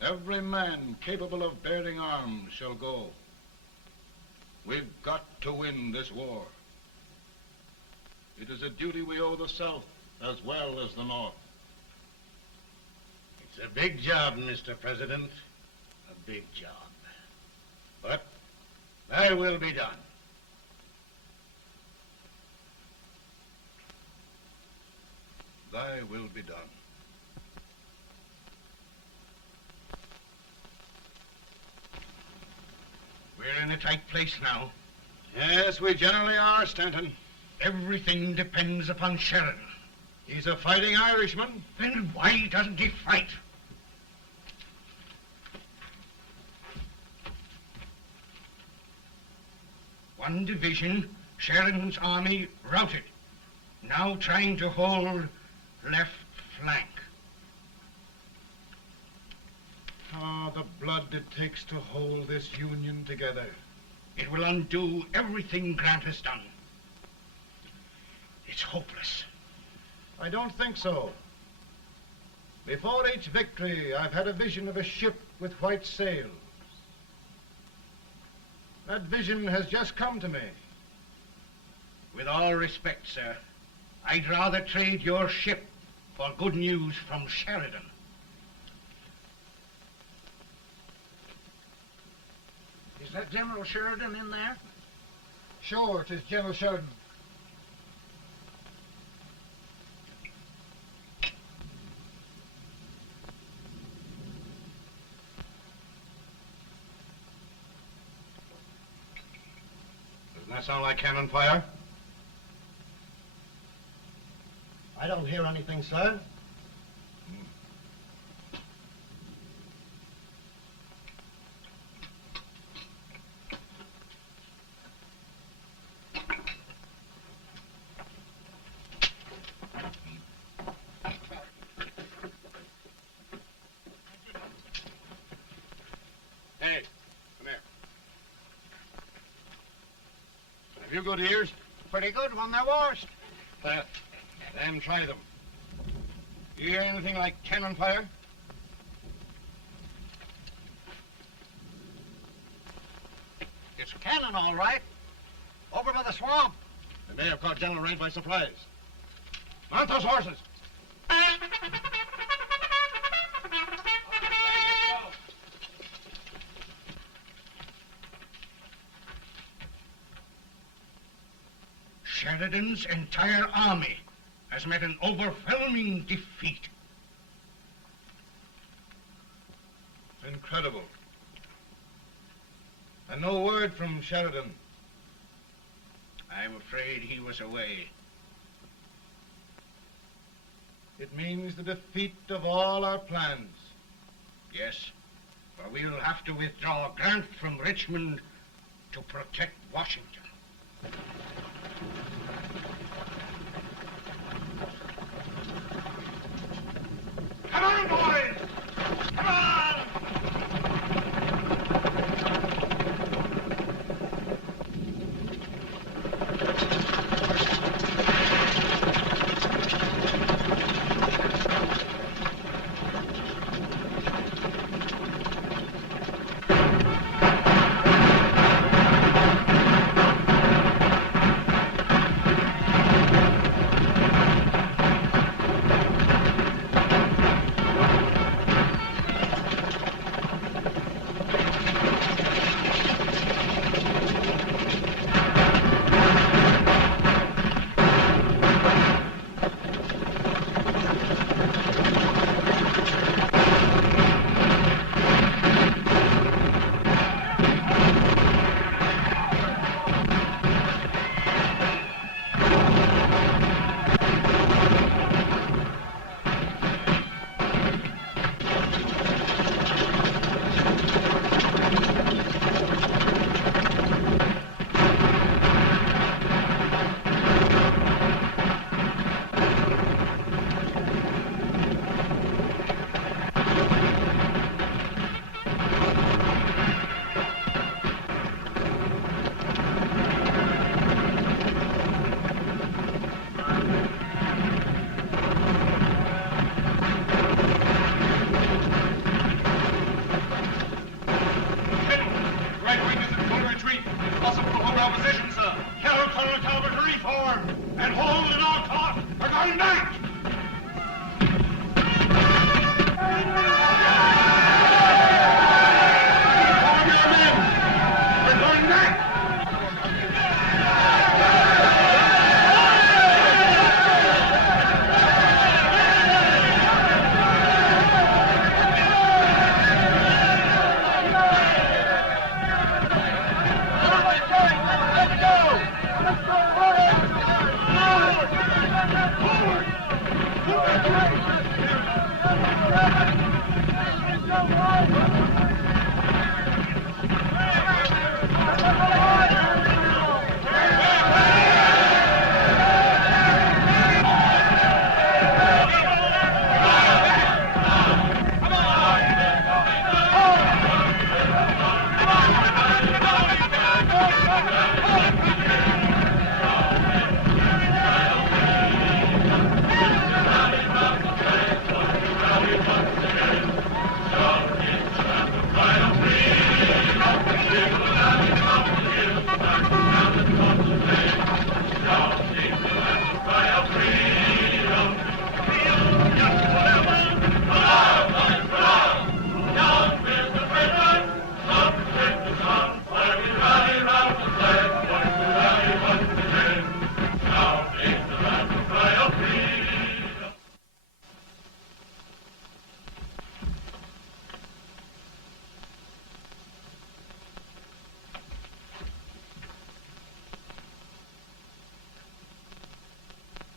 Every man capable of bearing arms shall go. We've got to win this war. It is a duty we owe the South as well as the North. It's a big job, Mr. President. A big job. But thy will be done. Thy will be done. We're in a tight place now. Yes, we generally are, Stanton. Everything depends upon Sheridan. He's a fighting Irishman. Then why doesn't he fight? One division, Sheridan's army, routed. Now trying to hold left flank. Ah, the blood it takes to hold this Union together. It will undo everything Grant has done. It's hopeless. I don't think so. Before each victory, I've had a vision of a ship with white sails. That vision has just come to me. With all respect, sir, I'd rather trade your ship for good news from Sheridan. Is that General Sheridan in there? Sure, it is General Sheridan. Doesn't that sound like cannon fire? I don't hear anything, sir. Hey, come here. Have you good ears? Pretty good when they're washed. Then try them. You hear anything like cannon fire? It's cannon, all right. Over by the swamp. They may have caught General Wright by surprise. Mount those horses. Sheridan's entire army has met an overwhelming defeat. Incredible. And no word from Sheridan. I'm afraid he was away. It means the defeat of all our plans. Yes, for we'll have to withdraw Grant from Richmond to protect Washington. Come on, boys! Come on!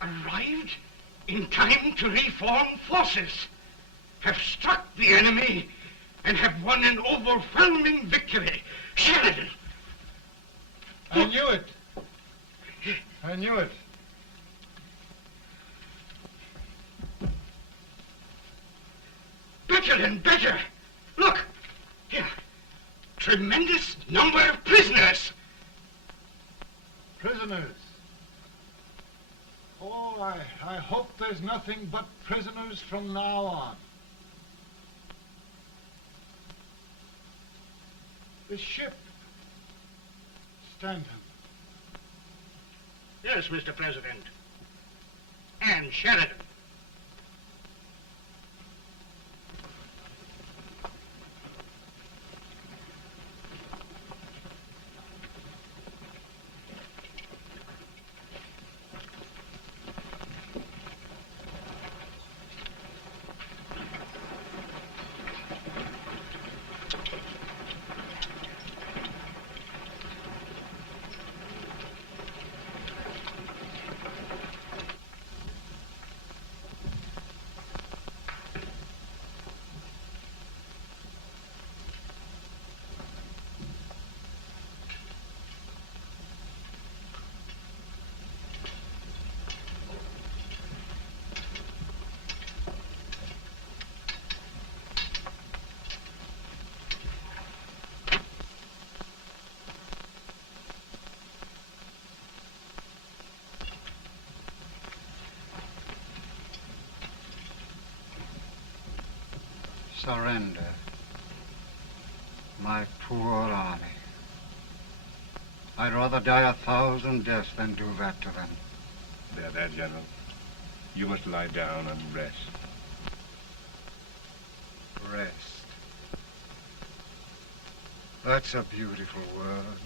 Arrived in time to reform forces, have struck the enemy, and have won an overwhelming victory. Sheridan! I knew it. I knew it. Better and better. Look, here. Tremendous number of prisoners. Prisoners. Oh, I hope there's nothing but prisoners from now on. The ship. Stanton. Yes, Mr. President. And Sheridan. Surrender. My poor army. I'd rather die 1,000 deaths than do that to them. There, General. You must lie down and rest. Rest. That's a beautiful word.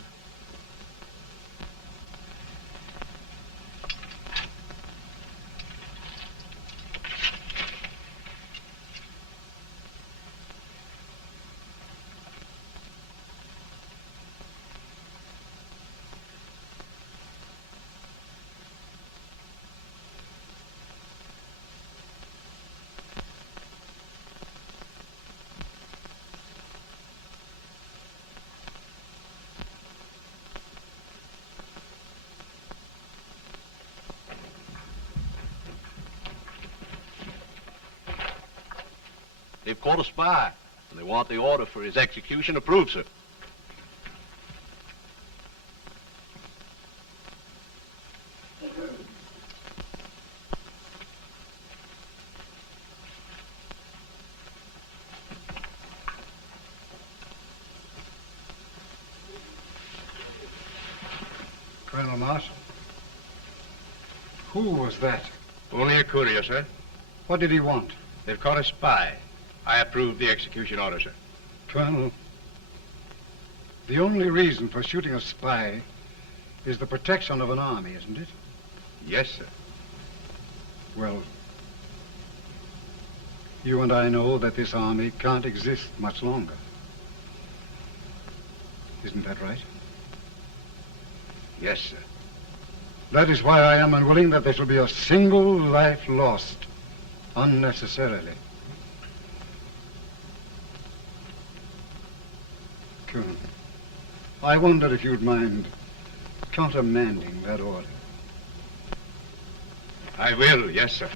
They've caught a spy, and they want the order for his execution approved, sir. Colonel Marshall. Who was that? Only a courier, sir. What did he want? They've caught a spy. I approve the execution order, sir. Colonel, the only reason for shooting a spy is the protection of an army, isn't it? Yes, sir. Well, you and I know that this army can't exist much longer. Isn't that right? Yes, sir. That is why I am unwilling that there shall be a single life lost unnecessarily. Colonel, I wonder if you'd mind countermanding that order. I will, yes, sir.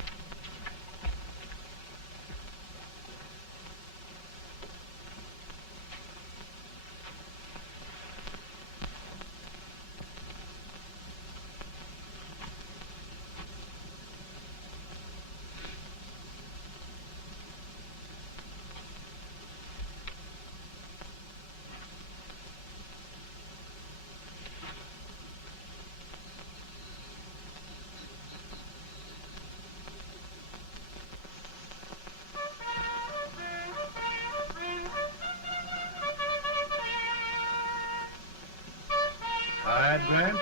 Tired, Grant?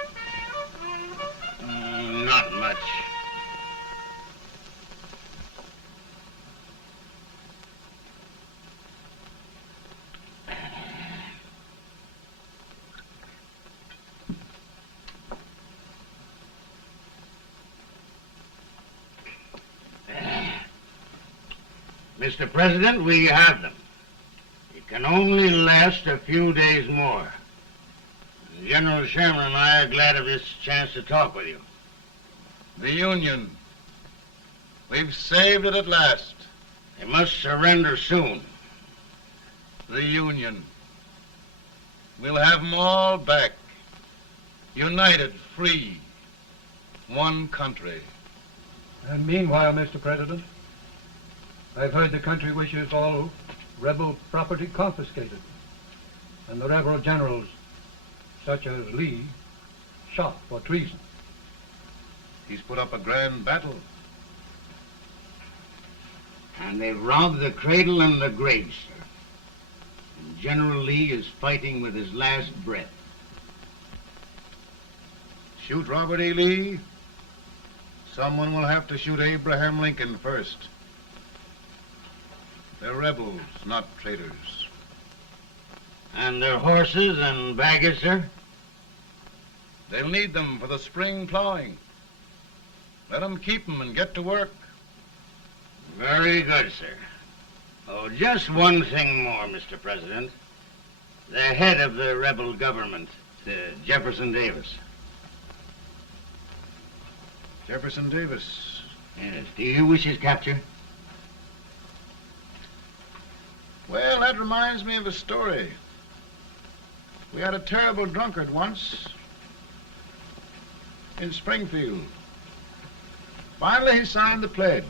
Not much. Mr. President, we have them. It can only last a few days more. General Sherman and I are glad of this chance to talk with you. The Union. We've saved it at last. They must surrender soon. The Union. We'll have them all back. United, free. One country. And meanwhile, Mr. President, I've heard the country wishes all rebel property confiscated, and the rebel generals, such as Lee, shot for treason. He's put up a grand battle. And they've robbed the cradle and the grave, sir. And General Lee is fighting with his last breath. Shoot Robert E. Lee? Someone will have to shoot Abraham Lincoln first. They're rebels, not traitors. And their horses and baggage, sir? They'll need them for the spring plowing. Let them keep them and get to work. Very good, sir. Oh, just one thing more, Mr. President. The head of the rebel government, Jefferson Davis. Jefferson Davis? Yes. Do you wish his capture? Well, that reminds me of a story. We had a terrible drunkard once in Springfield. Finally, he signed the pledge.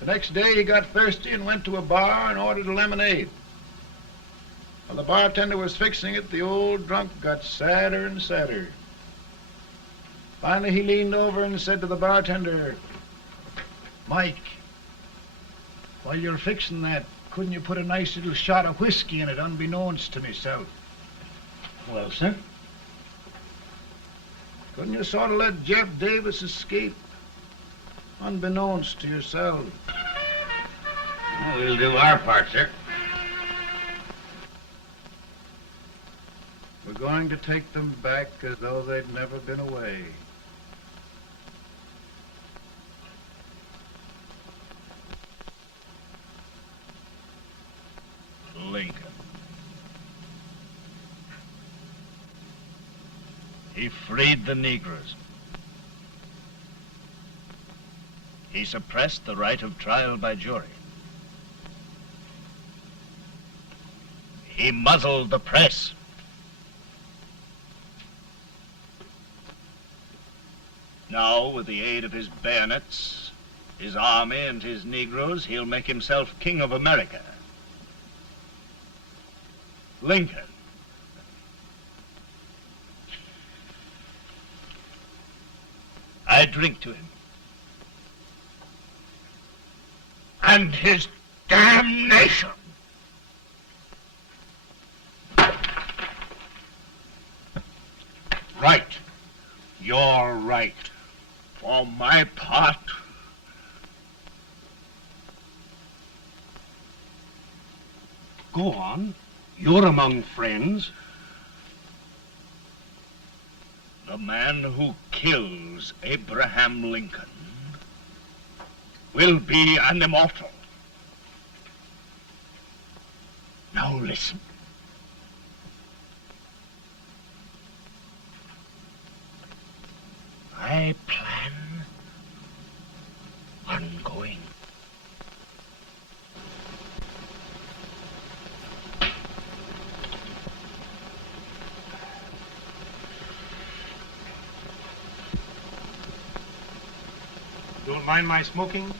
The next day, he got thirsty and went to a bar and ordered a lemonade. While the bartender was fixing it, the old drunk got sadder and sadder. Finally, he leaned over and said to the bartender, "Mike, while you're fixing that, couldn't you put a nice little shot of whiskey in it, unbeknownst to myself?" Well, sir? Couldn't you sort of let Jeff Davis escape, unbeknownst to yourself? Well, we'll do our part, sir. We're going to take them back as though they'd never been away. Lincoln. He freed the Negroes. He suppressed the right of trial by jury. He muzzled the press. Now, with the aid of his bayonets, his army, and his Negroes, he'll make himself king of America. Lincoln. I drink to him. And his damnation. Right. You're right. For my part, go on. You're among friends. The man who kills Abraham Lincoln will be an immortal. Now listen. I plan on going. Don't mind my smoking,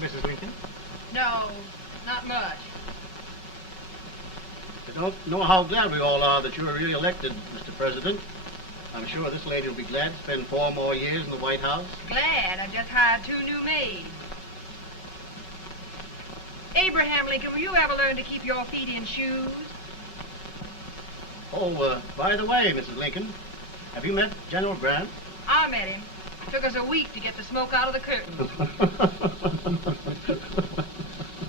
Mrs. Lincoln? No, not much. I don't know how glad we all are that you're re-elected, Mr. President. I'm sure this lady will be glad to spend 4 more years in the White House. Glad I just hired 2 new maids. Abraham Lincoln, will you ever learn to keep your feet in shoes? Oh, by the way, Mrs. Lincoln, have you met General Grant? I met him. Took us a week to get the smoke out of the curtains.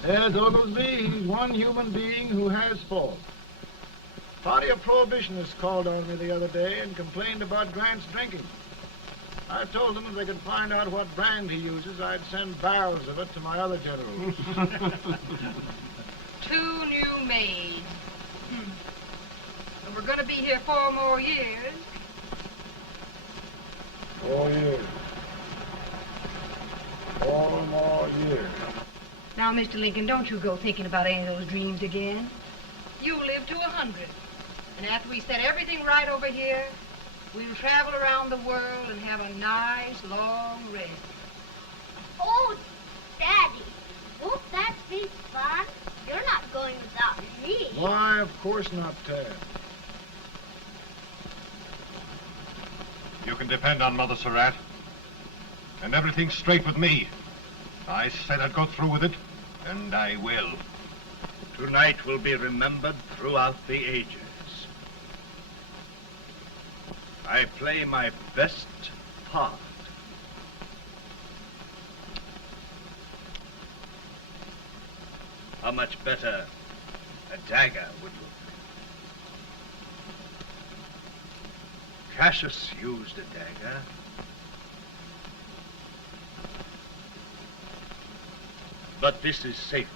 Yes, Oglesby, he's one human being who has faults. Party of Prohibitionists called on me the other day and complained about Grant's drinking. I told them if they could find out what brand he uses, I'd send barrels of it to my other generals. 2 new maids. And we're going to be here 4 more years. 4 years. 4 more years. Now, Mr. Lincoln, don't you go thinking about any of those dreams again. You live to 100. And after we set everything right over here, we'll travel around the world and have a nice, long rest. Oh, Daddy, won't that be fun? You're not going without me. Why, of course not, Tad. You can depend on Mother Surratt. And everything's straight with me. I said I'd go through with it, and I will. Tonight will be remembered throughout the ages. I play my best part. How much better a dagger would look. Cassius used a dagger. But this is safer.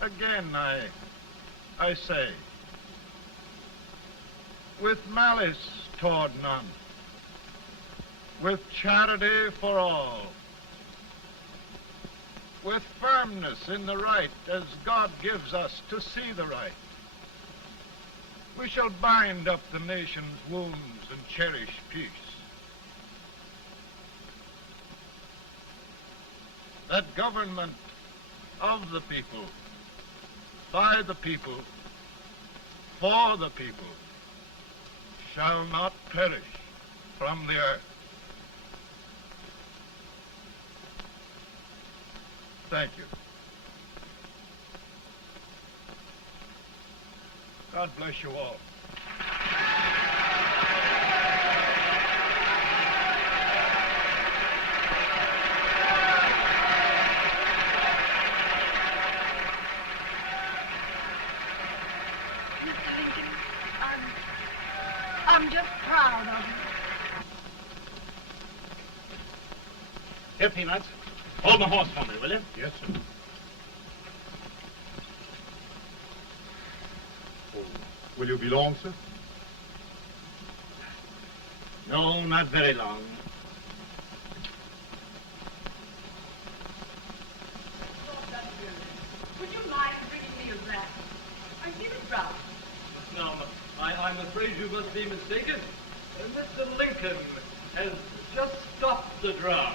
Again, I say, with malice toward none, with charity for all, with firmness in the right as God gives us to see the right, we shall bind up the nation's wounds and cherish peace. That government of the people, by the people, for the people, shall not perish from the earth. Thank you. God bless you all. I'm just proud of you. Here, Peanuts. Hold my horse for me, will you? Yes, sir. Oh, will you be long, sir? No, not very long. Would you mind bringing me a glass? I feel it brown. No, I'm afraid you must be mistaken. Mr. Lincoln has just stopped the drum.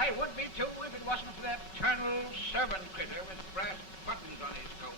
I would be too if it wasn't for that Colonel servant critter with brass buttons on his coat.